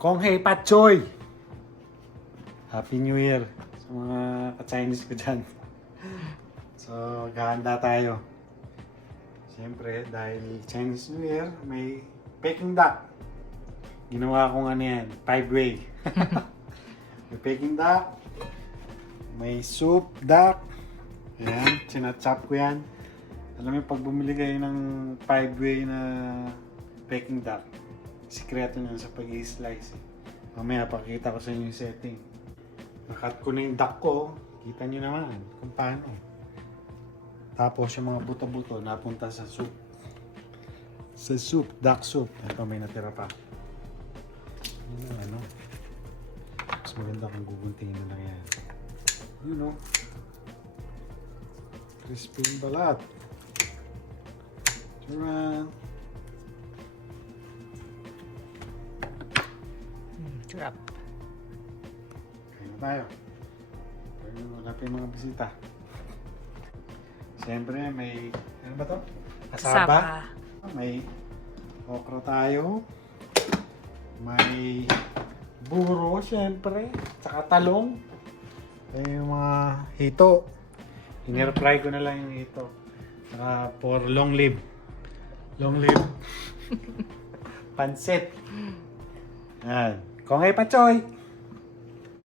Konghei Pat Choy! Happy New Year sa mga ka-Chinese ko dyan. So, gahanda tayo. Siyempre, dahil Chinese New Year, may Peking duck. Ginawa kong ano yan, 5-way. May Peking duck, may soup duck. Ayan, sinachop ko yan. Alam mo, pag bumili kayo ng 5-way na Peking duck, sikreto nyo sa pag-i-slice. Mamaya, pakita ko sa inyo yung setting. Nakat ko na yung duck ko. Kita nyo naman kung paano. Tapos yung mga buto-buto napunta sa soup. Sa soup, duck soup. Ito may natira pa. Ano? Mas maganda kung guguntingin na lang yan. You know. Crispy yung balat. Tara. Sarap. Kain na tayo. Wala pa yung mga bisita. Siyempre may, ano ba to? Asaba. May okra tayo. May buro, siyempre. Tsaka talong. Yung mga hito. Hinirfry ko na lang yung hito. Tsaka for long live. Long live. Pansit. Yan. Konghei Pat Choy!